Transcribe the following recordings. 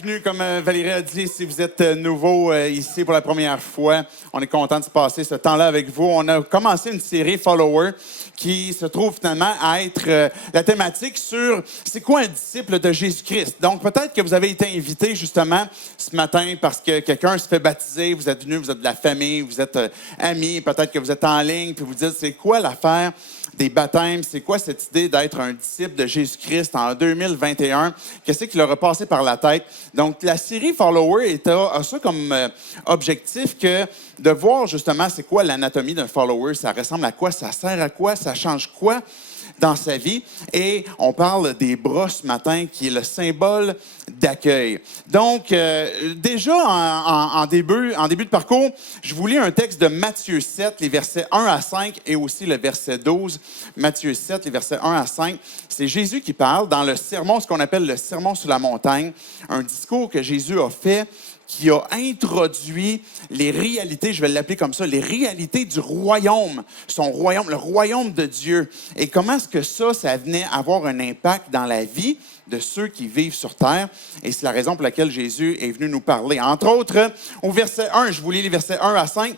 Bienvenue, comme Valérie a dit, si vous êtes nouveau ici pour la première fois, on est content de se passer ce temps-là avec vous. On a commencé une série Follower qui se trouve finalement à être la thématique sur c'est quoi un disciple de Jésus-Christ. Donc peut-être que vous avez été invité justement ce matin parce que quelqu'un se fait baptiser, vous êtes venu, vous êtes de la famille, vous êtes amis, peut-être que vous êtes en ligne, puis vous dites c'est quoi l'affaire des baptêmes, c'est quoi cette idée d'être un disciple de Jésus-Christ en 2021? Qu'est-ce qui leur a passé par la tête? Donc, la série Follower a ça comme objectif que de voir justement c'est quoi l'anatomie d'un follower, ça ressemble à quoi, ça sert à quoi, ça change quoi dans sa vie. Et on parle des bras ce matin, qui est le symbole d'accueil. Donc, déjà, en début de parcours, je vous lis un texte de Matthieu 7, les versets 1 à 5 et aussi le verset 12. Matthieu 7, les versets 1 à 5. C'est Jésus qui parle dans le sermon, ce qu'on appelle le sermon sur la montagne, un discours que Jésus a fait qui a introduit les réalités, je vais l'appeler comme ça, les réalités du royaume, son royaume, le royaume de Dieu. Et comment est-ce que ça venait avoir un impact dans la vie de ceux qui vivent sur terre. Et c'est la raison pour laquelle Jésus est venu nous parler. Entre autres, au verset 1, je vous lis les versets 1 à 5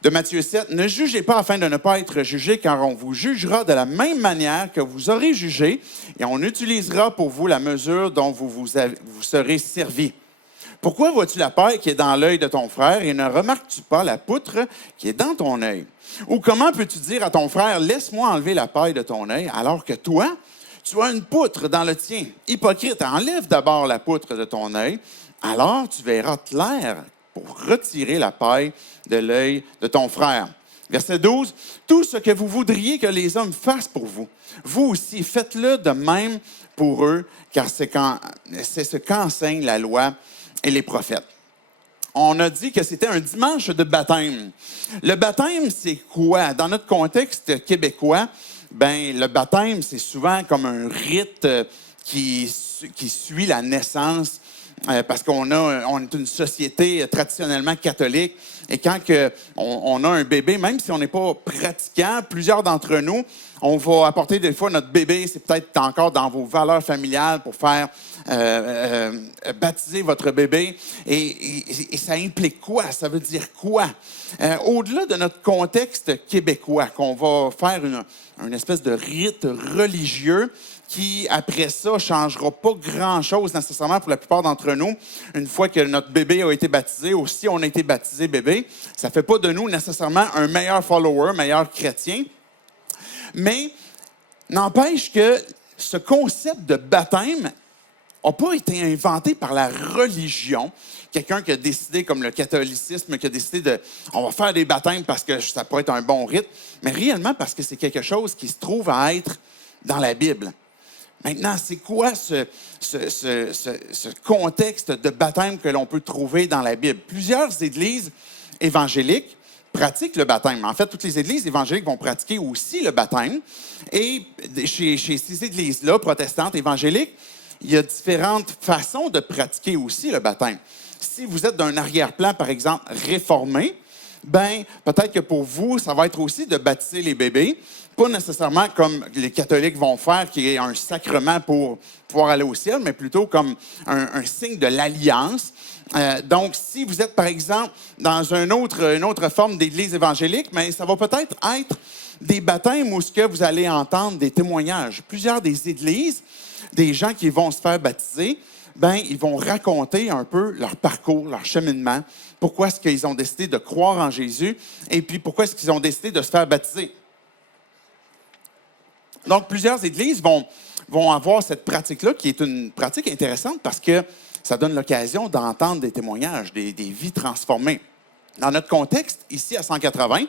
de Matthieu 7. « Ne jugez pas afin de ne pas être jugés, car on vous jugera de la même manière que vous aurez jugé, et on utilisera pour vous la mesure dont vous serez servis. Pourquoi vois-tu la paille qui est dans l'œil de ton frère et ne remarques-tu pas la poutre qui est dans ton œil? Ou comment peux-tu dire à ton frère, laisse-moi enlever la paille de ton œil, alors que toi, tu as une poutre dans le tien? Hypocrite, enlève d'abord la poutre de ton œil, alors tu verras clair pour retirer la paille de l'œil de ton frère. » Verset 12, « Tout ce que vous voudriez que les hommes fassent pour vous, vous aussi faites-le de même pour eux, car c'est ce qu'enseigne la loi et les prophètes. » On a dit que c'était un dimanche de baptême. Le baptême, c'est quoi? Dans notre contexte québécois, le baptême, c'est souvent comme un rite qui suit la naissance, parce qu'on est une société traditionnellement catholique. Et quand on a un bébé, même si on n'est pas pratiquant, plusieurs d'entre nous, on va apporter des fois notre bébé, c'est peut-être encore dans vos valeurs familiales pour faire baptiser votre bébé. Et ça implique quoi? Ça veut dire quoi? Au-delà de notre contexte québécois, qu'on va faire une espèce de rite religieux qui, après ça, ne changera pas grand-chose nécessairement pour la plupart d'entre nous. Une fois que notre bébé a été baptisé, ou si on a été baptisé bébé, ça ne fait pas de nous nécessairement un meilleur follower, meilleur chrétien. Mais n'empêche que ce concept de baptême n'a pas été inventé par la religion. Quelqu'un qui a décidé, comme le catholicisme, qui a décidé on va faire des baptêmes parce que ça pourrait être un bon rite, mais réellement parce que c'est quelque chose qui se trouve à être dans la Bible. Maintenant, c'est quoi ce contexte de baptême que l'on peut trouver dans la Bible? Plusieurs églises évangéliques pratiquent le baptême. En fait, toutes les églises évangéliques vont pratiquer aussi le baptême. Et chez ces églises-là, protestantes, évangéliques, il y a différentes façons de pratiquer aussi le baptême. Si vous êtes d'un arrière-plan, par exemple, réformé, peut-être que pour vous, ça va être aussi de baptiser les bébés. Pas nécessairement comme les catholiques vont faire, qui est un sacrement pour pouvoir aller au ciel, mais plutôt comme un signe de l'alliance. Donc, si vous êtes, par exemple, dans une autre forme d'église évangélique, mais ça va peut-être être des baptêmes où ce que vous allez entendre des témoignages. Plusieurs des églises, des gens qui vont se faire baptiser, ils vont raconter un peu leur parcours, leur cheminement, pourquoi est-ce qu'ils ont décidé de croire en Jésus et puis pourquoi est-ce qu'ils ont décidé de se faire baptiser. Donc, plusieurs églises vont avoir cette pratique-là qui est une pratique intéressante parce que ça donne l'occasion d'entendre des témoignages, des vies transformées. Dans notre contexte, ici à 180,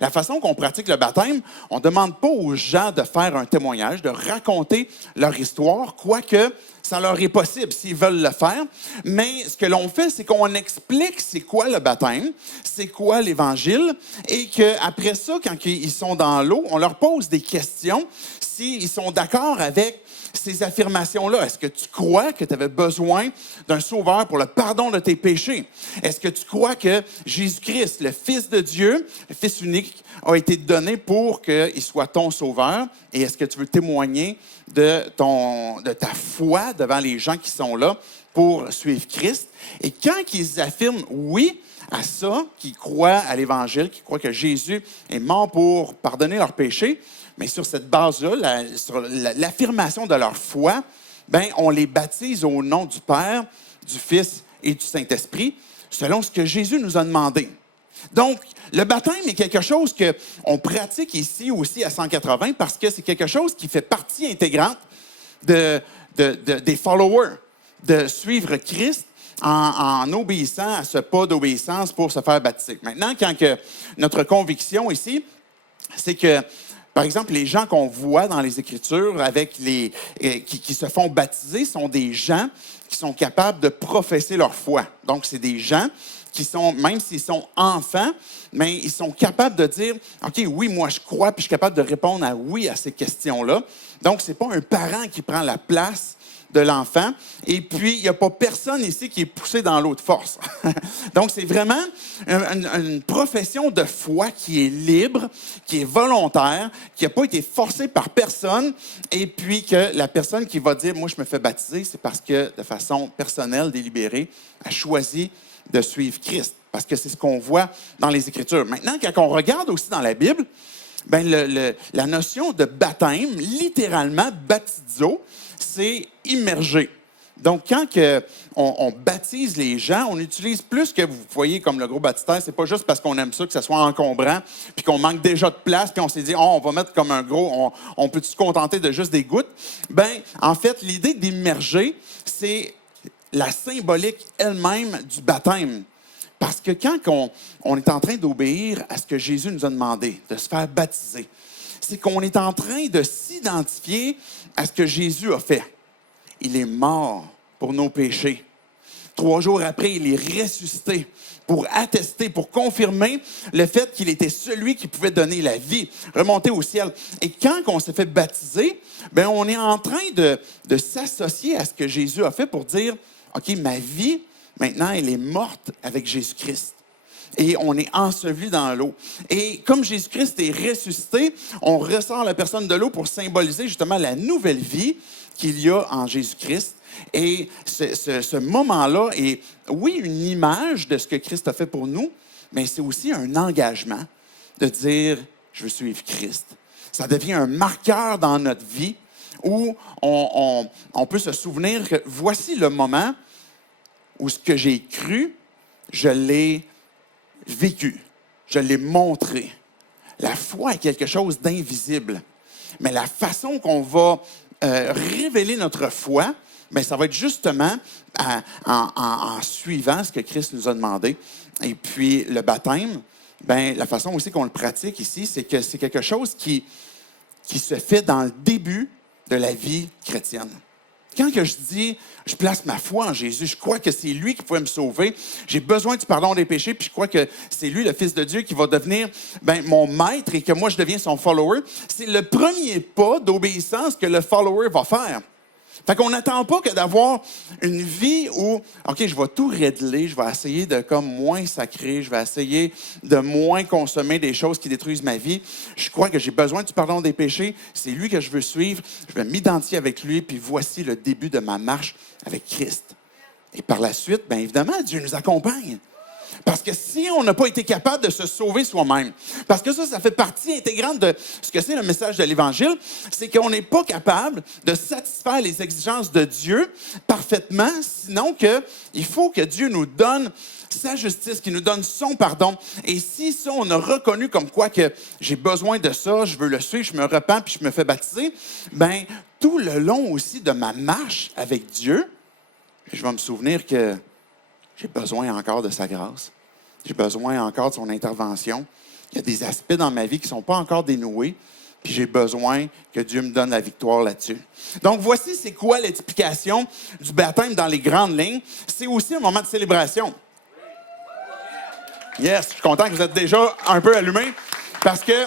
la façon qu'on pratique le baptême, on ne demande pas aux gens de faire un témoignage, de raconter leur histoire, quoique ça leur est possible s'ils veulent le faire. Mais ce que l'on fait, c'est qu'on explique c'est quoi le baptême, c'est quoi l'Évangile, et qu'après ça, quand ils sont dans l'eau, on leur pose des questions s'ils sont d'accord avec ces affirmations-là. Est-ce que tu crois que tu avais besoin d'un sauveur pour le pardon de tes péchés? Est-ce que tu crois que Jésus-Christ, le Fils de Dieu, le Fils unique, a été donné pour qu'il soit ton sauveur? Et est-ce que tu veux témoigner de ta foi devant les gens qui sont là pour suivre Christ. Et quand ils affirment oui à ça, qu'ils croient à l'Évangile, qu'ils croient que Jésus est mort pour pardonner leurs péchés, mais sur cette base-là, sur l'affirmation de leur foi, ben, on les baptise au nom du Père, du Fils et du Saint-Esprit, selon ce que Jésus nous a demandé. Donc, le baptême est quelque chose qu'on pratique ici aussi à 180 parce que c'est quelque chose qui fait partie intégrante des followers, de suivre Christ en obéissant à ce pas d'obéissance pour se faire baptiser. Maintenant, notre conviction ici, c'est que, par exemple, les gens qu'on voit dans les Écritures qui se font baptiser sont des gens qui sont capables de professer leur foi. Donc, c'est des gens qui sont, même s'ils sont enfants, mais ils sont capables de dire, OK, oui, moi je crois, puis je suis capable de répondre à oui à ces questions-là. Donc, ce n'est pas un parent qui prend la place de l'enfant. Et puis, il n'y a pas personne ici qui est poussé dans l'autre force. Donc, c'est vraiment une profession de foi qui est libre, qui est volontaire, qui n'a pas été forcée par personne. Et puis, que la personne qui va dire, moi, je me fais baptiser, c'est parce que, de façon personnelle, délibérée, a choisi de suivre Christ. Parce que c'est ce qu'on voit dans les Écritures. Maintenant, quand on regarde aussi dans la Bible, ben la notion de baptême, littéralement, baptizo, c'est immerger. Donc, quand on baptise les gens, on utilise plus que vous voyez comme le gros baptistère. C'est pas juste parce qu'on aime ça que ça soit encombrant, puis qu'on manque déjà de place, puis on s'est dit, oh, on va mettre comme un gros, on peut se contenter de juste des gouttes. Ben, en fait, l'idée d'immerger, c'est la symbolique elle-même du baptême. Parce que quand on est en train d'obéir à ce que Jésus nous a demandé, de se faire baptiser, c'est qu'on est en train de s'identifier à ce que Jésus a fait. Il est mort pour nos péchés. 3 jours après, il est ressuscité pour attester, pour confirmer le fait qu'il était celui qui pouvait donner la vie, remonter au ciel. Et quand on s'est fait baptiser, bien, on est en train de s'associer à ce que Jésus a fait pour dire, OK, ma vie, maintenant, elle est morte avec Jésus-Christ. Et on est enseveli dans l'eau. Et comme Jésus-Christ est ressuscité, on ressort la personne de l'eau pour symboliser justement la nouvelle vie qu'il y a en Jésus-Christ. Et ce moment-là est, oui, une image de ce que Christ a fait pour nous, mais c'est aussi un engagement de dire, je veux suivre Christ. Ça devient un marqueur dans notre vie où on peut se souvenir que voici le moment où ce que j'ai cru, je l'ai vécu, je l'ai montré. La foi est quelque chose d'invisible. Mais la façon qu'on va révéler notre foi, bien, ça va être justement en suivant ce que Christ nous a demandé. Et puis, le baptême, bien, la façon aussi qu'on le pratique ici, c'est que c'est quelque chose qui se fait dans le début de la vie chrétienne. Quand que je dis, je place ma foi en Jésus, je crois que c'est lui qui pouvait me sauver, j'ai besoin du pardon des péchés, puis je crois que c'est lui, le Fils de Dieu, qui va devenir mon maître et que moi, je deviens son follower, c'est le premier pas d'obéissance que le follower va faire. Fait qu'on n'attend pas que d'avoir une vie où, OK, je vais tout régler, je vais essayer de comme moins sacrer, je vais essayer de moins consommer des choses qui détruisent ma vie. Je crois que j'ai besoin du pardon des péchés. C'est lui que je veux suivre. Je vais m'identifier avec lui, puis voici le début de ma marche avec Christ. Et par la suite, bien évidemment, Dieu nous accompagne. Parce que si on n'a pas été capable de se sauver soi-même, parce que ça fait partie intégrante de ce que c'est le message de l'Évangile, c'est qu'on n'est pas capable de satisfaire les exigences de Dieu parfaitement, sinon il faut que Dieu nous donne sa justice, qu'il nous donne son pardon. Et si ça, on a reconnu comme quoi que j'ai besoin de ça, je veux le suivre, je me repens puis je me fais baptiser, bien, tout le long aussi de ma marche avec Dieu, je vais me souvenir que j'ai besoin encore de sa grâce. J'ai besoin encore de son intervention. Il y a des aspects dans ma vie qui ne sont pas encore dénoués, puis j'ai besoin que Dieu me donne la victoire là-dessus. Donc, voici c'est quoi l'explication du baptême dans les grandes lignes. C'est aussi un moment de célébration. Yes, je suis content que vous êtes déjà un peu allumés, parce que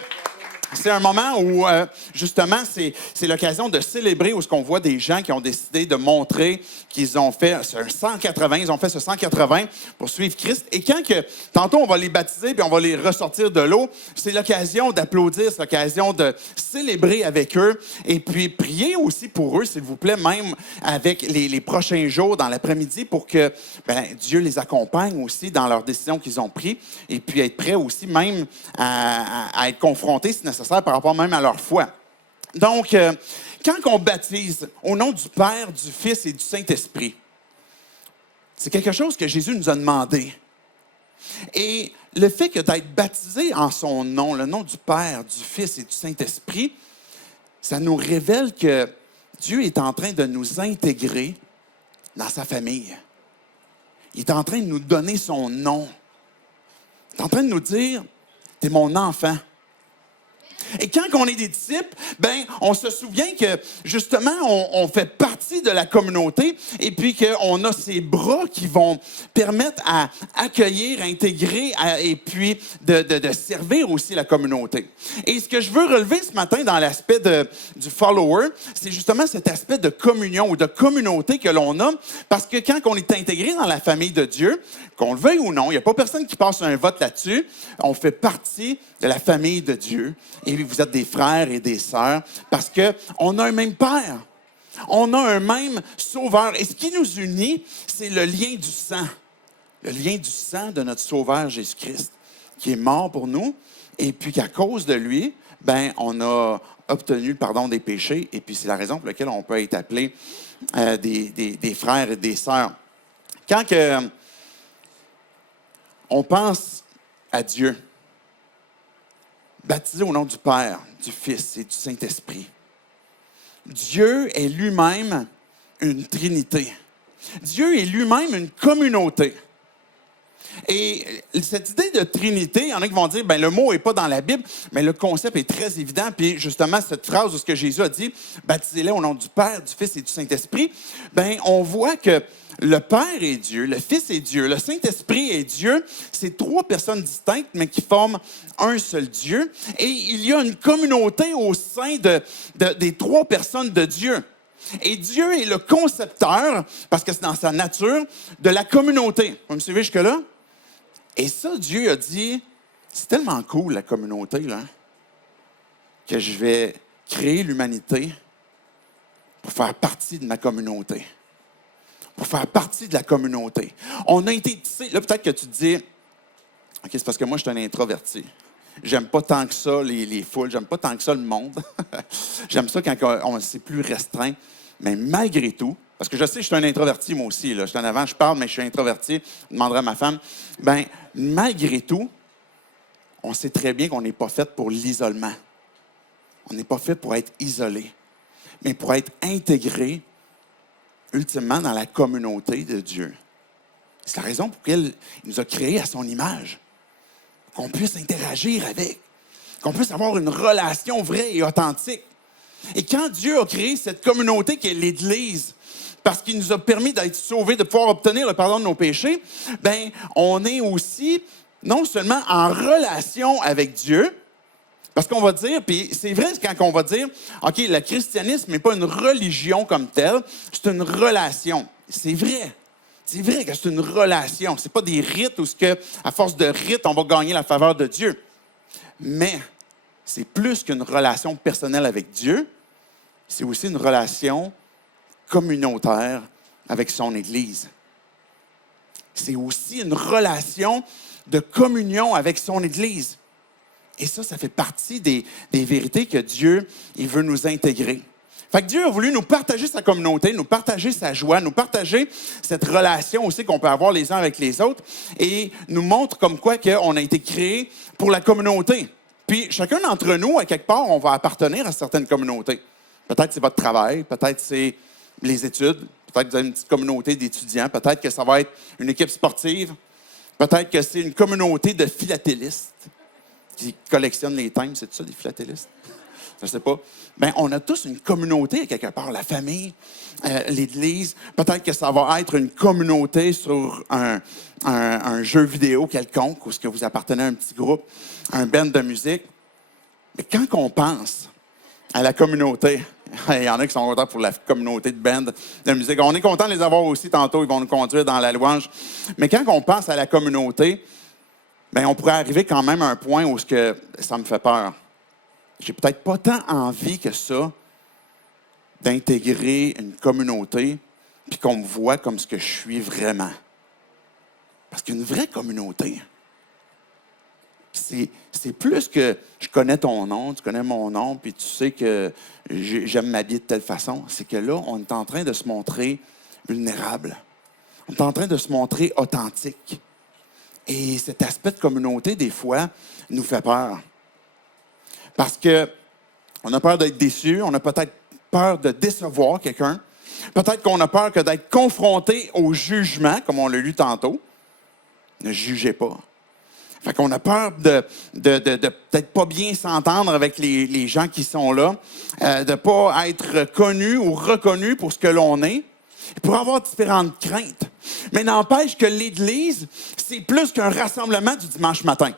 C'est un moment où, justement, c'est l'occasion de célébrer où ce qu'on voit des gens qui ont décidé de montrer qu'ils ont fait ce 180, ils ont fait ce 180 pour suivre Christ. Et quand que, tantôt, on va les baptiser puis on va les ressortir de l'eau, c'est l'occasion d'applaudir, c'est l'occasion de célébrer avec eux et puis prier aussi pour eux, s'il vous plaît, même avec les prochains jours dans l'après-midi pour que Dieu les accompagne aussi dans leurs décisions qu'ils ont prises et puis être prêts aussi même à être confrontés, si nécessaire, par rapport même à leur foi. Donc, quand on baptise au nom du Père, du Fils et du Saint-Esprit, c'est quelque chose que Jésus nous a demandé. Et le fait que d'être baptisé en son nom, le nom du Père, du Fils et du Saint-Esprit, ça nous révèle que Dieu est en train de nous intégrer dans sa famille. Il est en train de nous donner son nom. Il est en train de nous dire, « T'es mon enfant ». Et quand on est des disciples, on se souvient que, justement, on fait partie de la communauté et puis qu'on a ces bras qui vont permettre à accueillir, intégrer et puis de servir aussi la communauté. Et ce que je veux relever ce matin dans l'aspect du follower, c'est justement cet aspect de communion ou de communauté que l'on a parce que quand on est intégré dans la famille de Dieu, qu'on le veuille ou non, il n'y a pas personne qui passe un vote là-dessus, on fait partie de la famille de Dieu. Et vous êtes des frères et des sœurs parce qu'on a un même Père. On a un même Sauveur. Et ce qui nous unit, c'est le lien du sang. Le lien du sang de notre Sauveur Jésus-Christ, qui est mort pour nous. Et puis qu'à cause de lui, on a obtenu le pardon des péchés. Et puis c'est la raison pour laquelle on peut être appelé des frères et des sœurs. Quand on pense à Dieu, baptisé au nom du Père, du Fils et du Saint-Esprit. Dieu est lui-même une Trinité. Dieu est lui-même une communauté. Et cette idée de Trinité, il y en a qui vont dire, le mot n'est pas dans la Bible, mais le concept est très évident. Puis justement, cette phrase où ce que Jésus a dit, baptisez-les au nom du Père, du Fils et du Saint-Esprit, on voit que le Père est Dieu, le Fils est Dieu, le Saint-Esprit est Dieu. C'est trois personnes distinctes, mais qui forment un seul Dieu. Et il y a une communauté au sein des trois personnes de Dieu. Et Dieu est le concepteur, parce que c'est dans sa nature, de la communauté. Vous me suivez jusque-là? Et ça, Dieu a dit, c'est tellement cool la communauté, là, que je vais créer l'humanité pour faire partie de ma communauté. Pour faire partie de la communauté. On a été tissés. Là, peut-être que tu te dis, OK, c'est parce que moi, je suis un introverti. J'aime pas tant que ça les foules. J'aime pas tant que ça le monde. J'aime ça quand c'est plus restreint. Mais malgré tout, parce que je sais que je suis un introverti, moi aussi. Là. Je suis en avant, je parle, mais je suis introverti. Je demanderai à ma femme. Malgré tout, on sait très bien qu'on n'est pas fait pour l'isolement. On n'est pas fait pour être isolé, mais pour être intégré ultimement dans la communauté de Dieu. C'est la raison pour laquelle il nous a créés à son image. Qu'on puisse interagir avec, qu'on puisse avoir une relation vraie et authentique. Et quand Dieu a créé cette communauté qui est l'Église, parce qu'il nous a permis d'être sauvés, de pouvoir obtenir le pardon de nos péchés, on est aussi non seulement en relation avec Dieu, parce qu'on va dire, puis c'est vrai quand on va dire, OK, le christianisme n'est pas une religion comme telle, c'est une relation. C'est vrai. C'est vrai que c'est une relation. Ce n'est pas des rites où, à force de rites, on va gagner la faveur de Dieu. Mais c'est plus qu'une relation personnelle avec Dieu, c'est aussi une relation communautaire avec son Église. C'est aussi une relation de communion avec son Église. Et ça fait partie des vérités que Dieu il veut nous intégrer. Fait que Dieu a voulu nous partager sa communauté, nous partager sa joie, nous partager cette relation aussi qu'on peut avoir les uns avec les autres et nous montre comme quoi qu'on a été créés pour la communauté. Puis chacun d'entre nous, à quelque part, on va appartenir à certaines communautés. Peut-être c'est votre travail, peut-être c'est les études, peut-être que vous avez une petite communauté d'étudiants, peut-être que ça va être une équipe sportive, peut-être que c'est une communauté de philatélistes qui collectionnent les timbres, c'est ça, des philatélistes? Je ne sais pas. On a tous une communauté, quelque part, la famille, l'Église. Peut-être que ça va être une communauté sur un jeu vidéo quelconque, où ce que vous appartenez à un petit groupe, un band de musique. Quand on pense à la communauté, il y en a qui sont contents pour la communauté de band de musique. On est content de les avoir aussi tantôt, ils vont nous conduire dans la louange. Mais quand on pense à la communauté, bien, on pourrait arriver quand même à un point où ça me fait peur. J'ai peut-être pas tant envie que ça d'intégrer une communauté puis qu'on me voit comme ce que je suis vraiment. Parce qu'une vraie communauté, c'est plus que je connais ton nom, tu connais mon nom, puis tu sais que j'aime m'habiller de telle façon. C'est que là, on est en train de se montrer vulnérable. On est en train de se montrer authentique. Et cet aspect de communauté, des fois, nous fait peur. Parce qu'on a peur d'être déçu, on a peut-être peur de décevoir quelqu'un. Peut-être qu'on a peur que d'être confronté au jugement, comme on l'a lu tantôt. Ne jugez pas. Fait qu'on a peur de peut-être pas bien s'entendre avec les gens qui sont là, de pas être connu ou reconnu pour ce que l'on est. Il pourrait y avoir différentes craintes. Mais n'empêche que l'Église, c'est plus qu'un rassemblement du dimanche matin.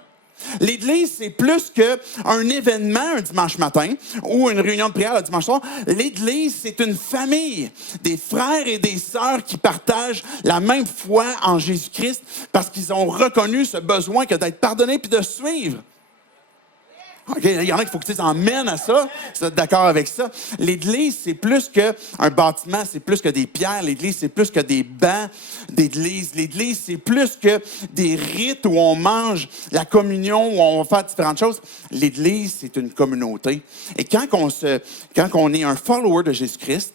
L'Église, c'est plus qu'un événement un dimanche matin ou une réunion de prière le dimanche soir. L'Église, c'est une famille, des frères et des sœurs qui partagent la même foi en Jésus-Christ parce qu'ils ont reconnu ce besoin que d'être pardonnés puis de suivre. Okay, il y en a qu'il faut que tu emmènes à ça. Vous êtes d'accord avec ça? L'Église, c'est plus qu'un bâtiment, c'est plus que des pierres. L'Église, c'est plus que des bancs d'église. L'Église, c'est plus que des rites où on mange la communion, où on va faire différentes choses. L'Église, c'est une communauté. Et quand on est un follower de Jésus-Christ,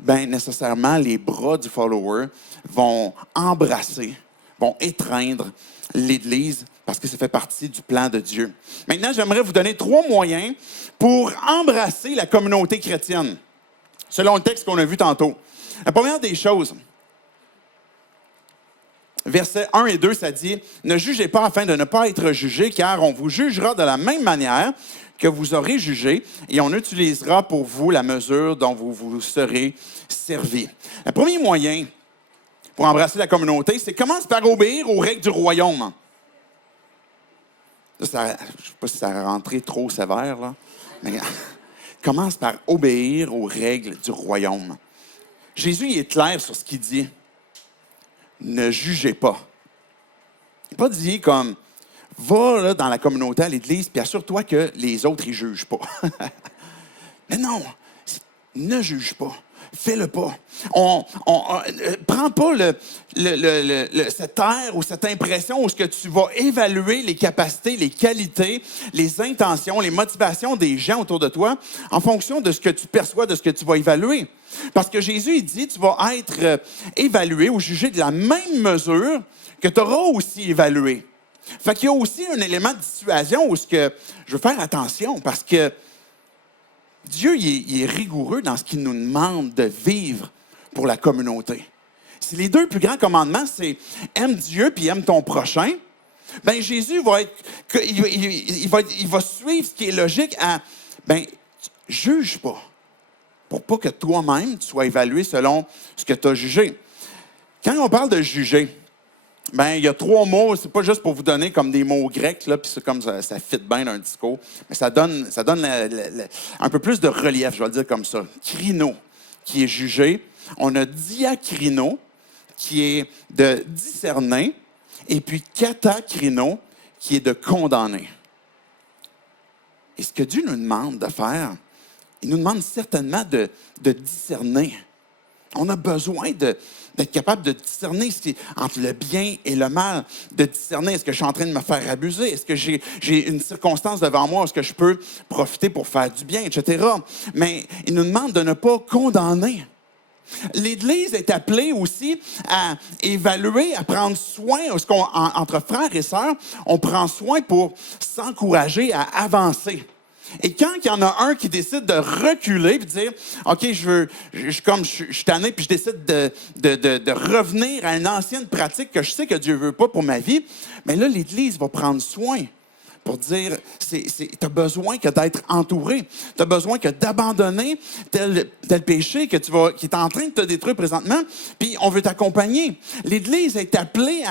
ben nécessairement, les bras du follower vont embrasser, vont étreindre l'Église parce que ça fait partie du plan de Dieu. Maintenant, j'aimerais vous donner 3 moyens pour embrasser la communauté chrétienne, selon le texte qu'on a vu tantôt. La première des choses, versets 1 et 2, ça dit « Ne jugez pas afin de ne pas être jugés, car on vous jugera de la même manière que vous aurez jugé, et on utilisera pour vous la mesure dont vous vous serez servi. » Le premier moyen pour embrasser la communauté, c'est commence par obéir aux règles du royaume. Ça, je ne sais pas si ça a rentré trop sévère, là, mais commence par obéir aux règles du royaume. Jésus il est clair sur ce qu'il dit. Ne jugez pas. Il n'a pas dit comme, va là, dans la communauté, à l'Église, puis assure-toi que les autres ne jugent pas. Mais non, ne juge pas. Fais-le pas. Prends pas cette air ou cette impression où ce que tu vas évaluer les capacités, les qualités, les intentions, les motivations des gens autour de toi en fonction de ce que tu perçois, de ce que tu vas évaluer. Parce que Jésus, il dit, tu vas être évalué ou jugé de la même mesure que tu auras aussi évalué. Fait qu'il y a aussi un élément de dissuasion où ce que je veux faire attention parce que Dieu, il est rigoureux dans ce qu'il nous demande de vivre pour la communauté. Si les 2 plus grands commandements, c'est « aime Dieu puis aime ton prochain », bien Jésus il va suivre ce qui est logique à « bien, juge pas » pour pas que toi-même, tu sois évalué selon ce que tu as jugé. Quand on parle de juger, ben il y a 3 mots, c'est pas juste pour vous donner comme des mots grecs, là, puis c'est comme ça fit bien dans un discours, mais ça donne un peu plus de relief, je vais le dire comme ça. Krino, qui est jugé. On a diakrino, qui est de discerner, et puis katakrino, qui est de condamner. Et ce que Dieu nous demande de faire, il nous demande certainement de discerner. On a besoin d'être capable de discerner entre le bien et le mal, de discerner est-ce que je suis en train de me faire abuser, est-ce que j'ai une circonstance devant moi, est-ce que je peux profiter pour faire du bien, etc. Mais il nous demande de ne pas condamner. L'Église est appelée aussi à évaluer, à prendre soin, entre frères et sœurs, on prend soin pour s'encourager à avancer. Et quand il y en a un qui décide de reculer et de dire « OK, je suis tanné puis je décide de revenir à une ancienne pratique que je sais que Dieu ne veut pas pour ma vie », mais là, l'Église va prendre soin pour dire « Tu as besoin que d'être entouré, tu as besoin que d'abandonner tel péché qui est en train de te détruire présentement, puis on veut t'accompagner. » L'Église est appelée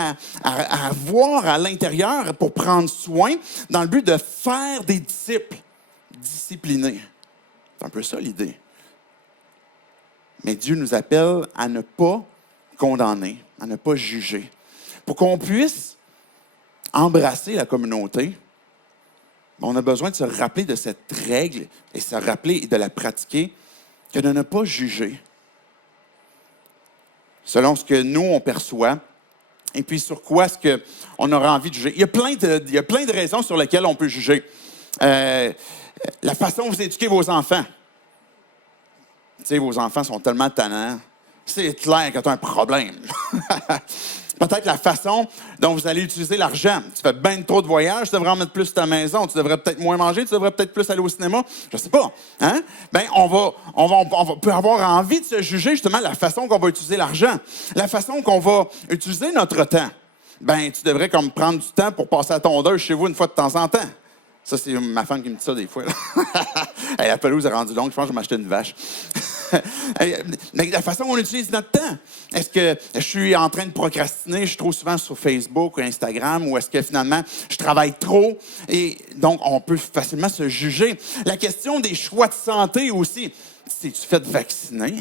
à voir à l'intérieur pour prendre soin dans le but de faire des disciples. discipliner. C'est un peu ça l'idée. Mais Dieu nous appelle à ne pas condamner, à ne pas juger. Pour qu'on puisse embrasser la communauté, on a besoin de se rappeler de cette règle et se rappeler et de la pratiquer, que de ne pas juger selon ce que nous, on perçoit, et puis sur quoi est-ce qu'on aura envie de juger. Il y a plein de raisons sur lesquelles on peut juger. La façon dont vous éduquez vos enfants. Tu sais, vos enfants sont tellement tannants. C'est clair que tu as un problème. Peut-être la façon dont vous allez utiliser l'argent. Tu fais bien trop de voyages, tu devrais en mettre plus à ta maison. Tu devrais peut-être moins manger, tu devrais peut-être plus aller au cinéma. Je sais pas. Hein? Bien, on peut avoir envie de se juger justement la façon qu'on va utiliser l'argent, la façon qu'on va utiliser notre temps. Bien, tu devrais comme prendre du temps pour passer à tondeuse chez vous une fois de temps en temps. Ça, c'est ma femme qui me dit ça des fois. Hey, la pelouse est rendue longue, je pense que je vais m'acheter une vache. Mais la façon dont on utilise notre temps. Est-ce que je suis en train de procrastiner? Je suis trop souvent sur Facebook ou Instagram, ou est-ce que finalement, je travaille trop? Et donc, on peut facilement se juger. La question des choix de santé aussi. T'es-tu fait vacciner?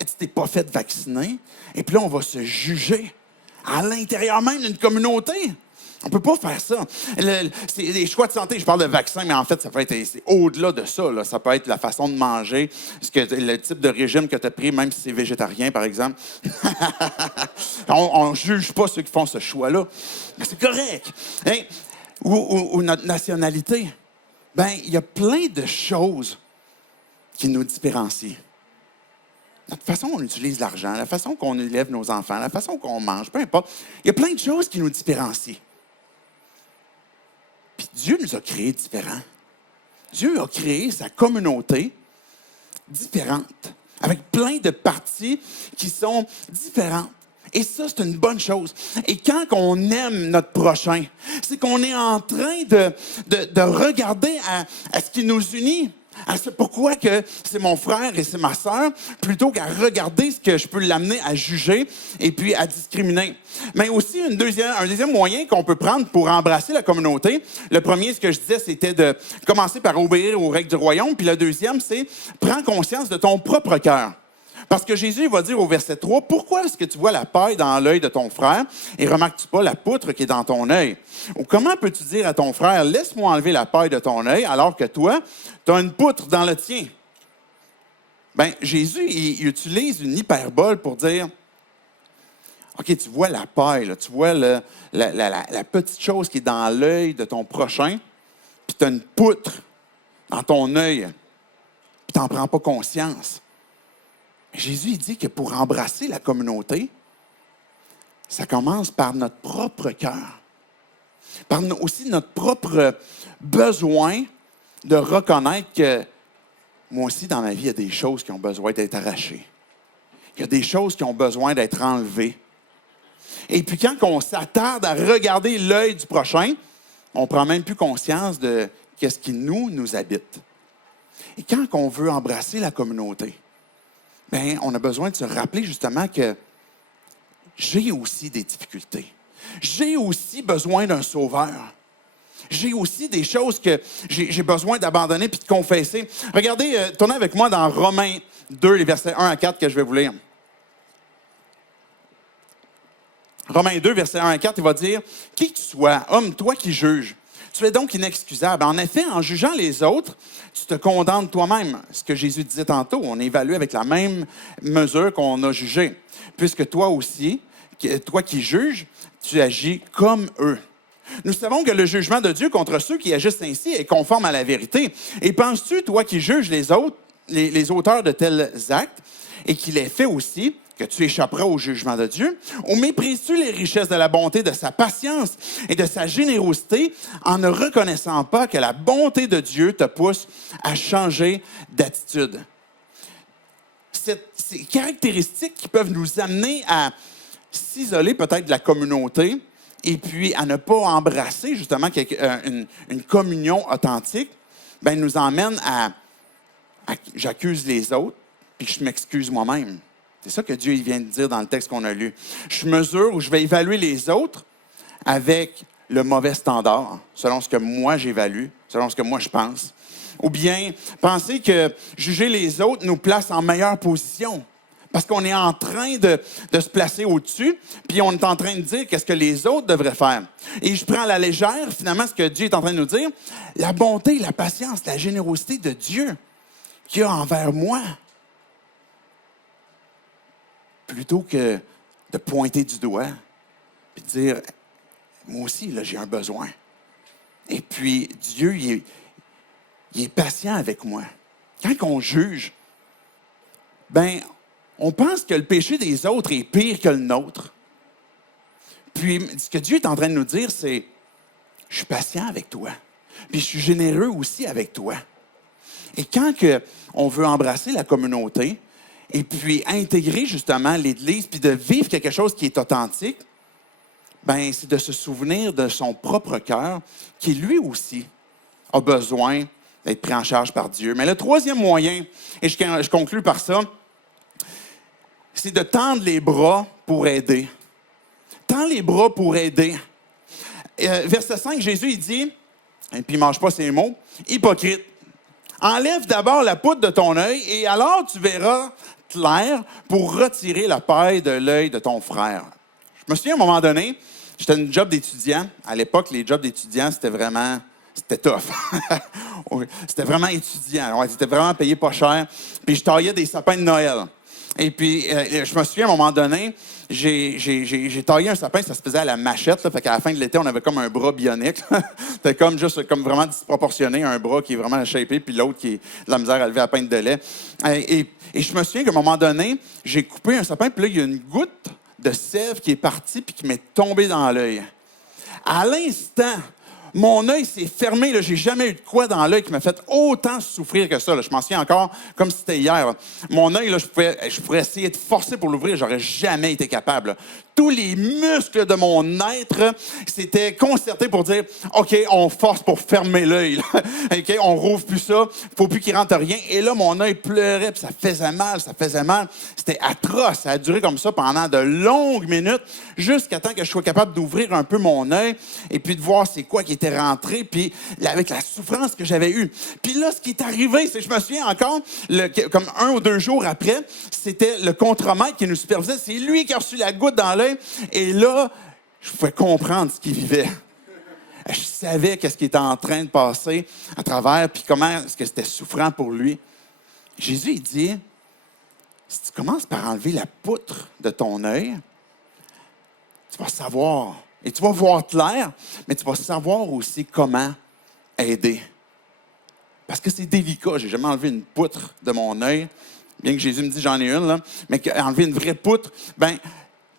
Tu t'es pas fait vacciner? Et puis là, on va se juger à l'intérieur même d'une communauté. On ne peut pas faire ça. C'est des choix de santé. Je parle de vaccin, mais en fait, ça peut être c'est au-delà de ça. Là. Ça peut être la façon de manger, le type de régime que tu as pris, même si c'est végétarien, par exemple. On ne juge pas ceux qui font ce choix-là. Mais c'est correct. Hein? Ou notre nationalité. Bien, il y a plein de choses qui nous différencient. Notre façon dont on utilise l'argent, la façon qu'on élève nos enfants, la façon qu'on mange, peu importe. Il y a plein de choses qui nous différencient. Puis Dieu nous a créés différents. Dieu a créé sa communauté différente, avec plein de parties qui sont différentes. Et ça, c'est une bonne chose. Et quand on aime notre prochain, c'est qu'on est en train de regarder à ce qui nous unit. Pourquoi que c'est mon frère et c'est ma sœur, plutôt qu'à regarder ce que je peux l'amener à juger et puis à discriminer. Mais aussi, un deuxième moyen qu'on peut prendre pour embrasser la communauté. Le premier, ce que je disais, c'était de commencer par obéir aux règles du royaume. Puis le deuxième, c'est prends conscience de ton propre cœur. Parce que Jésus va dire au verset 3, « Pourquoi est-ce que tu vois la paille dans l'œil de ton frère et remarques-tu pas la poutre qui est dans ton œil? Ou comment peux-tu dire à ton frère, laisse-moi enlever la paille de ton œil alors que toi, tu as une poutre dans le tien? » Bien, Jésus, il utilise une hyperbole pour dire, « OK, tu vois la paille, là, tu vois la petite chose qui est dans l'œil de ton prochain, puis tu as une poutre dans ton œil, puis tu n'en prends pas conscience. » Jésus il dit que pour embrasser la communauté, ça commence par notre propre cœur, par aussi notre propre besoin de reconnaître que moi aussi, dans ma vie, il y a des choses qui ont besoin d'être arrachées. Il y a des choses qui ont besoin d'être enlevées. Et puis quand on s'attarde à regarder l'œil du prochain, on ne prend même plus conscience de ce qui nous habite. Et quand on veut embrasser la communauté, bien, on a besoin de se rappeler justement que j'ai aussi des difficultés. J'ai aussi besoin d'un sauveur. J'ai aussi des choses que j'ai besoin d'abandonner puis de confesser. Regardez, tournez avec moi dans Romains 2, les versets 1 à 4 que je vais vous lire. Romains 2, versets 1 à 4, il va dire « Qui que tu sois, homme, toi qui juges, tu es donc inexcusable. En effet, en jugeant les autres, tu te condamnes toi-même. » Ce que Jésus disait tantôt, on évalue avec la même mesure qu'on a jugé. Puisque toi aussi, toi qui juges, tu agis comme eux. Nous savons que le jugement de Dieu contre ceux qui agissent ainsi est conforme à la vérité. Et penses-tu, toi qui juges les autres, les auteurs de tels actes, et qui les fait aussi, que tu échapperas au jugement de Dieu? Ou méprises-tu les richesses de la bonté, de sa patience et de sa générosité en ne reconnaissant pas que la bonté de Dieu te pousse à changer d'attitude? Ces caractéristiques qui peuvent nous amener à s'isoler peut-être de la communauté et puis à ne pas embrasser justement une communion authentique, bien, nous emmènent à j'accuse les autres puis je m'excuse moi-même. C'est ça que Dieu vient de dire dans le texte qu'on a lu. Je mesure ou je vais évaluer les autres avec le mauvais standard, selon ce que moi j'évalue, selon ce que moi je pense. Ou bien penser que juger les autres nous place en meilleure position. Parce qu'on est en train de se placer au-dessus, puis on est en train de dire qu'est-ce que les autres devraient faire. Et je prends à la légère, finalement, ce que Dieu est en train de nous dire, la bonté, la patience, la générosité de Dieu qu'il y a envers moi. Plutôt que de pointer du doigt, puis de dire, moi aussi, là, j'ai un besoin. Et puis, Dieu, il est patient avec moi. Quand on juge, on pense que le péché des autres est pire que le nôtre. Puis, ce que Dieu est en train de nous dire, c'est, je suis patient avec toi. Puis, je suis généreux aussi avec toi. Et quand on veut embrasser la communauté, et puis intégrer justement l'Église, puis de vivre quelque chose qui est authentique, c'est de se souvenir de son propre cœur, qui lui aussi a besoin d'être pris en charge par Dieu. Mais le troisième moyen, et je conclue par ça, c'est de tendre les bras pour aider. Tends les bras pour aider. Verset 5, Jésus, il dit, et puis il ne mange pas ses mots, « Hypocrite, enlève d'abord la poudre de ton œil, et alors tu verras clair pour retirer la paille de l'œil de ton frère. » Je me souviens, à un moment donné, j'étais une job d'étudiant. À l'époque, les jobs d'étudiant, c'était tough. C'était vraiment étudiant. C'était vraiment payé pas cher. Puis je taillais des sapins de Noël. Et puis, je me souviens, à un moment donné, j'ai taillé un sapin, ça se faisait à la machette. Là, fait qu'à la fin de l'été, on avait comme un bras bionique. C'était comme vraiment disproportionné, un bras qui est vraiment shapé, puis l'autre qui est de la misère à lever à la pinte de lait. Et je me souviens qu'à un moment donné, j'ai coupé un sapin, puis là, il y a une goutte de sève qui est partie, puis qui m'est tombée dans l'œil. À l'instant, mon œil s'est fermé. Je n'ai jamais eu de quoi dans l'œil qui m'a fait autant souffrir que ça. Là. Je m'en souviens encore comme si c'était hier. Là. Mon œil, je pourrais essayer de forcer pour l'ouvrir. J'aurais jamais été capable. Là. Tous les muscles de mon être s'étaient concertés pour dire « OK, on force pour fermer l'œil. OK, on rouvre plus ça. Il ne faut plus qu'il rentre rien. » Et là, mon œil pleurait, puis ça faisait mal. C'était atroce. Ça a duré comme ça pendant de longues minutes, jusqu'à temps que je sois capable d'ouvrir un peu mon œil et puis de voir c'est quoi qui était rentré, puis avec la souffrance que j'avais eue. Puis là, ce qui est arrivé, c'est que je me souviens encore, comme 1 ou 2 jours après, c'était le contremaître qui nous supervisait. C'est lui qui a reçu la goutte dans l'œil. Et là, je pouvais comprendre ce qu'il vivait. Je savais qu'est-ce qui était en train de passer à travers, puis comment est-ce que c'était souffrant pour lui. Jésus, il dit, si tu commences par enlever la poutre de ton œil, tu vas savoir, et tu vas voir clair, mais tu vas savoir aussi comment aider. Parce que c'est délicat. J'ai jamais enlevé une poutre de mon œil, bien que Jésus me dise j'en ai une, là, mais enlever une vraie poutre,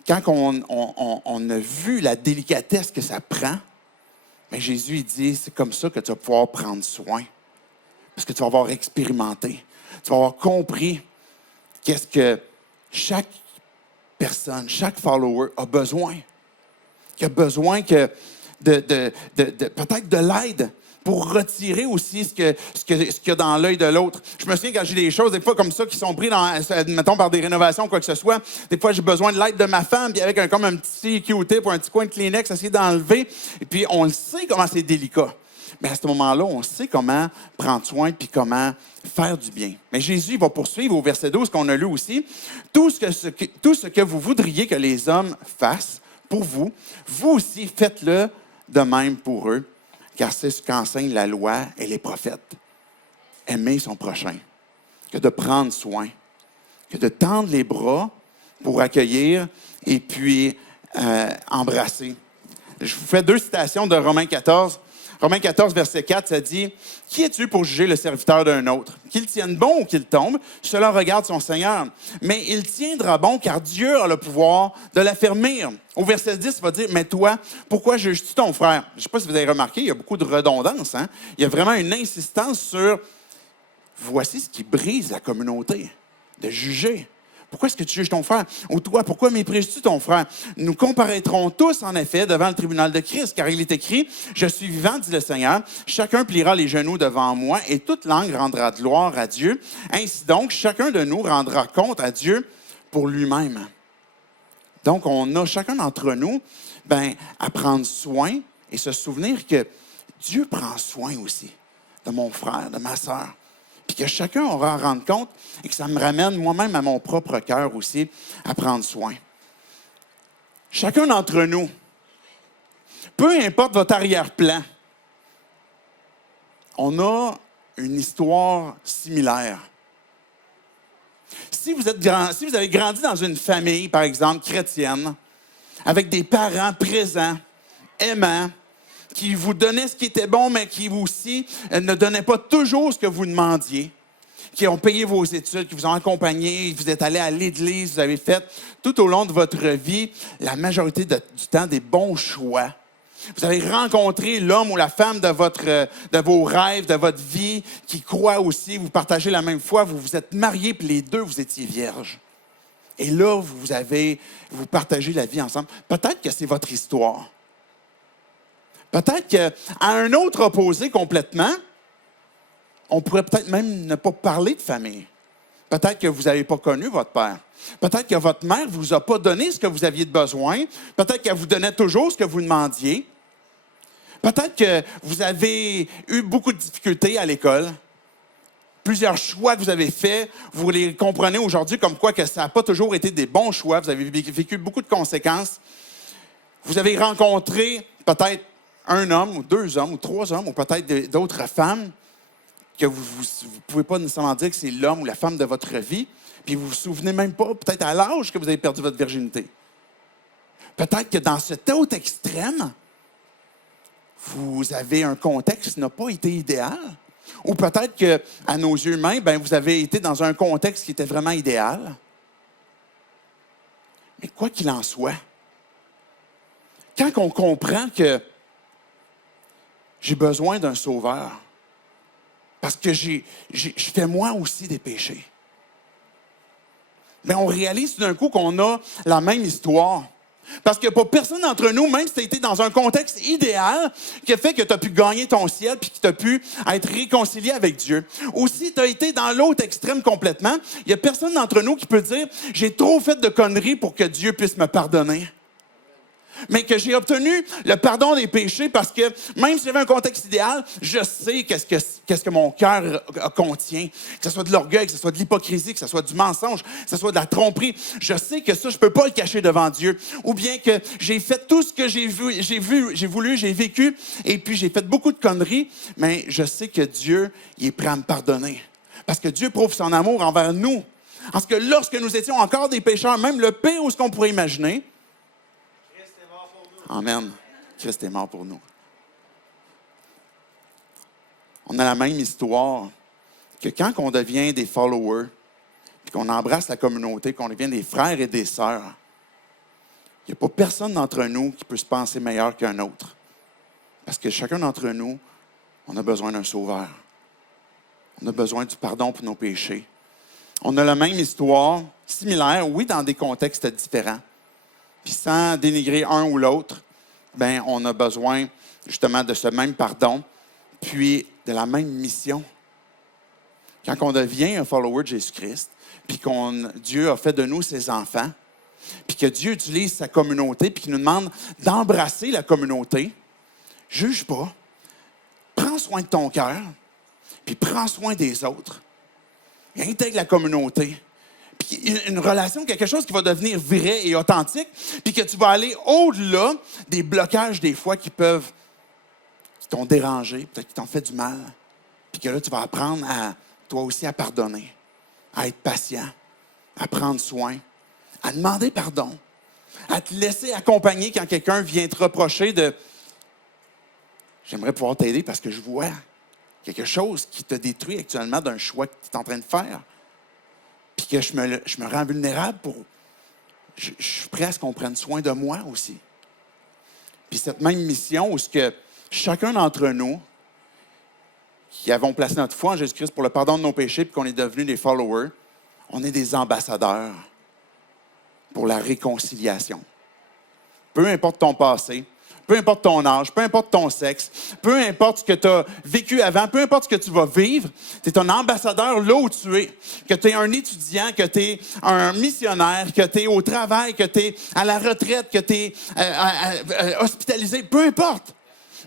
quand on a vu la délicatesse que ça prend, Jésus il dit, c'est comme ça que tu vas pouvoir prendre soin. Parce que tu vas avoir expérimenté. Tu vas avoir compris qu'est-ce que chaque personne, chaque follower a besoin. Qui a besoin peut-être de l'aide pour retirer aussi ce qu'il y a dans l'œil de l'autre. Je me souviens quand j'ai des choses, des fois comme ça, qui sont prises, mettons, par des rénovations, quoi que ce soit. Des fois, j'ai besoin de l'aide de ma femme, puis avec comme un petit Q-tip ou un petit coin de Kleenex, essayer d'enlever. Et puis, on le sait comment c'est délicat. Mais à ce moment-là, on sait comment prendre soin puis comment faire du bien. Mais Jésus va poursuivre au verset 12 qu'on a lu aussi. Tout ce que vous voudriez que les hommes fassent pour vous, vous aussi faites-le de même pour eux. Car c'est ce qu'enseigne la loi et les prophètes. Aimer son prochain, que de prendre soin, que de tendre les bras pour accueillir et puis embrasser. Je vous fais 2 citations de Romains 14. Romains 14, verset 4, ça dit « Qui es-tu pour juger le serviteur d'un autre? Qu'il tienne bon ou qu'il tombe, cela regarde son Seigneur. Mais il tiendra bon car Dieu a le pouvoir de l'affermir. » Au verset 10, il va dire « Mais toi, pourquoi juges-tu ton frère? » Je ne sais pas si vous avez remarqué, il y a beaucoup de redondance. Hein? Il y a vraiment une insistance sur « Voici ce qui brise la communauté, de juger. » Pourquoi est-ce que tu juges ton frère? Ou toi, pourquoi méprises-tu ton frère? Nous comparaîtrons tous, en effet, devant le tribunal de Christ, car il est écrit, « Je suis vivant, dit le Seigneur, chacun pliera les genoux devant moi, et toute langue rendra gloire à Dieu. Ainsi donc, chacun de nous rendra compte à Dieu pour lui-même. » Donc, on a chacun d'entre nous à prendre soin et se souvenir que Dieu prend soin aussi de mon frère, de ma sœur. Puis que chacun aura à rendre compte et que ça me ramène moi-même à mon propre cœur aussi à prendre soin. Chacun d'entre nous, peu importe votre arrière-plan, on a une histoire similaire. Si vous avez grandi dans une famille, par exemple, chrétienne, avec des parents présents, aimants, qui vous donnaient ce qui était bon, mais qui vous aussi ne donnaient pas toujours ce que vous demandiez, qui ont payé vos études, qui vous ont accompagné, vous êtes allé à l'église, vous avez fait tout au long de votre vie, la majorité du temps, des bons choix. Vous avez rencontré l'homme ou la femme de vos rêves, de votre vie, qui croit aussi, vous partagez la même foi, vous vous êtes mariés, puis les deux, vous étiez vierges. Et là, vous partagez la vie ensemble. Peut-être que c'est votre histoire. Peut-être qu'à un autre opposé complètement, on pourrait peut-être même ne pas parler de famille. Peut-être que vous n'avez pas connu votre père. Peut-être que votre mère ne vous a pas donné ce que vous aviez de besoin. Peut-être qu'elle vous donnait toujours ce que vous demandiez. Peut-être que vous avez eu beaucoup de difficultés à l'école. Plusieurs choix que vous avez faits, vous les comprenez aujourd'hui comme quoi que ça n'a pas toujours été des bons choix. Vous avez vécu beaucoup de conséquences. Vous avez rencontré peut-être un homme, ou deux hommes, ou trois hommes, ou peut-être d'autres femmes que vous ne pouvez pas nécessairement dire que c'est l'homme ou la femme de votre vie, puis vous ne vous souvenez même pas, peut-être à l'âge que vous avez perdu votre virginité. Peut-être que dans cet autre extrême, vous avez un contexte qui n'a pas été idéal. Ou peut-être qu'à nos yeux humains, vous avez été dans un contexte qui était vraiment idéal. Mais quoi qu'il en soit, quand on comprend que j'ai besoin d'un sauveur, parce que je fais moi aussi des péchés, mais on réalise tout d'un coup qu'on a la même histoire. Parce qu'il n'y a pas personne d'entre nous, même si tu as été dans un contexte idéal, qui a fait que tu as pu gagner ton ciel puis que tu as pu être réconcilié avec Dieu. Ou si tu as été dans l'autre extrême complètement, il n'y a personne d'entre nous qui peut dire « J'ai trop fait de conneries pour que Dieu puisse me pardonner. » Mais que j'ai obtenu le pardon des péchés parce que même si j'avais un contexte idéal, je sais qu'est-ce que mon cœur contient. Que ce soit de l'orgueil, que ce soit de l'hypocrisie, que ce soit du mensonge, que ce soit de la tromperie. Je sais que ça, je ne peux pas le cacher devant Dieu. Ou bien que j'ai fait tout ce que j'ai voulu, j'ai vécu, et puis j'ai fait beaucoup de conneries, mais je sais que Dieu, il est prêt à me pardonner. Parce que Dieu prouve son amour envers nous. Parce que lorsque nous étions encore des pécheurs, même le pire ou ce qu'on pourrait imaginer, amen. Christ est mort pour nous. On a la même histoire que quand on devient des followers, puis qu'on embrasse la communauté, qu'on devient des frères et des sœurs, il n'y a pas personne d'entre nous qui peut se penser meilleur qu'un autre. Parce que chacun d'entre nous, on a besoin d'un sauveur. On a besoin du pardon pour nos péchés. On a la même histoire, similaire, oui, dans des contextes différents. Puis sans dénigrer un ou l'autre, on a besoin justement de ce même pardon, puis de la même mission. Quand on devient un follower de Jésus-Christ, puis Dieu a fait de nous ses enfants, puis que Dieu utilise sa communauté, puis qu'il nous demande d'embrasser la communauté, juge pas, prends soin de ton cœur, puis prends soin des autres, et intègre la communauté. Puis une relation, quelque chose qui va devenir vrai et authentique, puis que tu vas aller au-delà des blocages des fois qui t'ont dérangé, peut-être qui t'ont fait du mal, puis que là, tu vas apprendre toi aussi à pardonner, à être patient, à prendre soin, à demander pardon, à te laisser accompagner quand quelqu'un vient te reprocher de « J'aimerais pouvoir t'aider parce que je vois quelque chose qui te détruit actuellement d'un choix que tu es en train de faire. » Puis que je me rends vulnérable je suis prêt à ce qu'on prenne soin de moi aussi. Puis cette même mission où chacun d'entre nous, qui avons placé notre foi en Jésus-Christ pour le pardon de nos péchés, puis qu'on est devenus des followers, on est des ambassadeurs pour la réconciliation. Peu importe ton passé, peu importe ton âge, peu importe ton sexe, peu importe ce que tu as vécu avant, peu importe ce que tu vas vivre, tu es un ambassadeur là où tu es. Que tu es un étudiant, que tu es un missionnaire, que tu es au travail, que tu es à la retraite, que tu es hospitalisé, peu importe.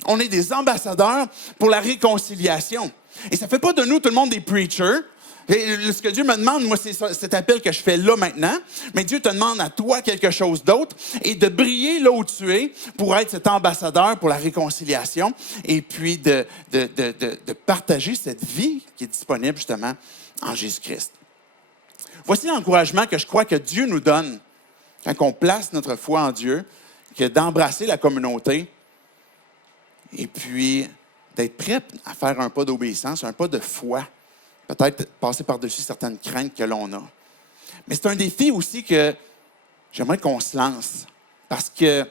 On est des ambassadeurs pour la réconciliation. Et ça ne fait pas de nous, tout le monde, des preachers. Et ce que Dieu me demande, moi, c'est cet appel que je fais là maintenant. Mais Dieu te demande à toi quelque chose d'autre et de briller là où tu es pour être cet ambassadeur pour la réconciliation et puis de partager cette vie qui est disponible justement en Jésus-Christ. Voici l'encouragement que je crois que Dieu nous donne quand on place notre foi en Dieu, que d'embrasser la communauté et puis d'être prêt à faire un pas d'obéissance, un pas de foi. Peut-être passer par-dessus certaines craintes que l'on a. Mais c'est un défi aussi que j'aimerais qu'on se lance. Parce que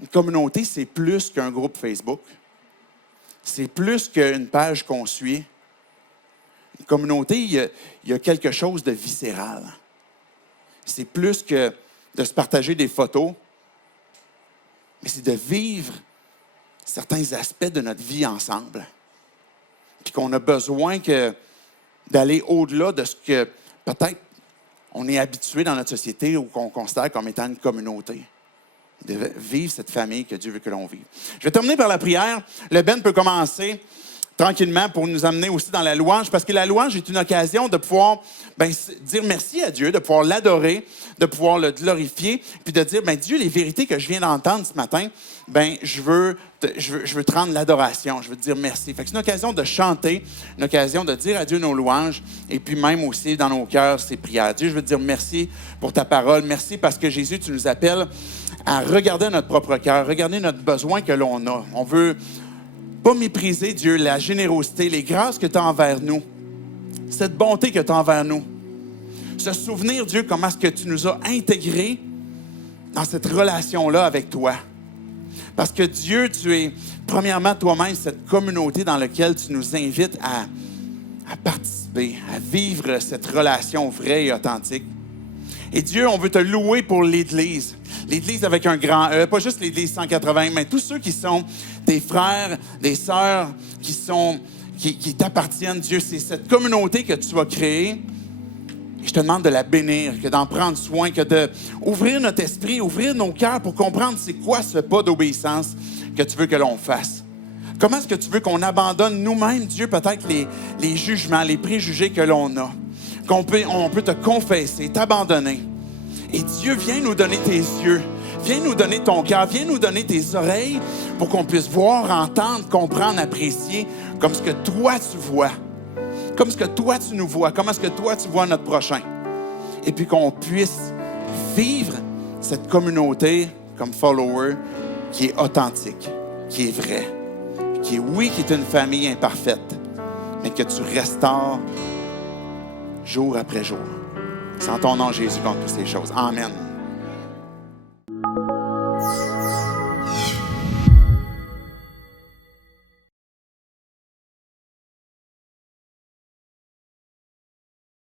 une communauté, c'est plus qu'un groupe Facebook. C'est plus qu'une page qu'on suit. Une communauté, il y a quelque chose de viscéral. C'est plus que de se partager des photos, mais c'est de vivre certains aspects de notre vie ensemble. Puis qu'on a besoin d'aller au-delà de ce que peut-être on est habitué dans notre société ou qu'on considère comme étant une communauté. De vivre cette famille que Dieu veut que l'on vive. Je vais terminer par la prière. Le Ben peut commencer tranquillement pour nous amener aussi dans la louange, parce que la louange est une occasion de pouvoir dire merci à Dieu, de pouvoir l'adorer, de pouvoir le glorifier, puis de dire, Dieu, les vérités que je viens d'entendre ce matin, je veux te rendre l'adoration, je veux te dire merci. Fait que c'est une occasion de chanter, une occasion de dire à Dieu nos louanges, et puis même aussi dans nos cœurs, ces prières. Dieu, je veux te dire merci pour ta parole, merci parce que Jésus, tu nous appelles à regarder notre propre cœur, regarder notre besoin que l'on a. On veut pas mépriser, Dieu, la générosité, les grâces que tu as envers nous, cette bonté que tu as envers nous. Se souvenir, Dieu, comment est-ce que tu nous as intégrés dans cette relation-là avec toi. Parce que Dieu, tu es, premièrement, toi-même, cette communauté dans laquelle tu nous invites à participer, à vivre cette relation vraie et authentique. Et Dieu, on veut te louer pour l'Église. L'Église avec un grand E, pas juste l'Église 180, mais tous ceux qui sont des frères, des sœurs, qui t'appartiennent. Dieu, c'est cette communauté que tu as créée. Et je te demande de la bénir, que d'en prendre soin, que d'ouvrir notre esprit, ouvrir nos cœurs pour comprendre c'est quoi ce pas d'obéissance que tu veux que l'on fasse. Comment est-ce que tu veux qu'on abandonne nous-mêmes, Dieu, peut-être les jugements, les préjugés que l'on a, on peut te confesser, t'abandonner. Et Dieu, viens nous donner tes yeux, viens nous donner ton cœur, viens nous donner tes oreilles pour qu'on puisse voir, entendre, comprendre, apprécier comme ce que toi tu vois, comme ce que toi tu nous vois, comment est-ce que toi tu vois notre prochain. Et puis qu'on puisse vivre cette communauté comme follower qui est authentique, qui est vraie, qui est une famille imparfaite, mais que tu restaures jour après jour. C'est en ton nom, Jésus, qu'on fait ces choses. Amen.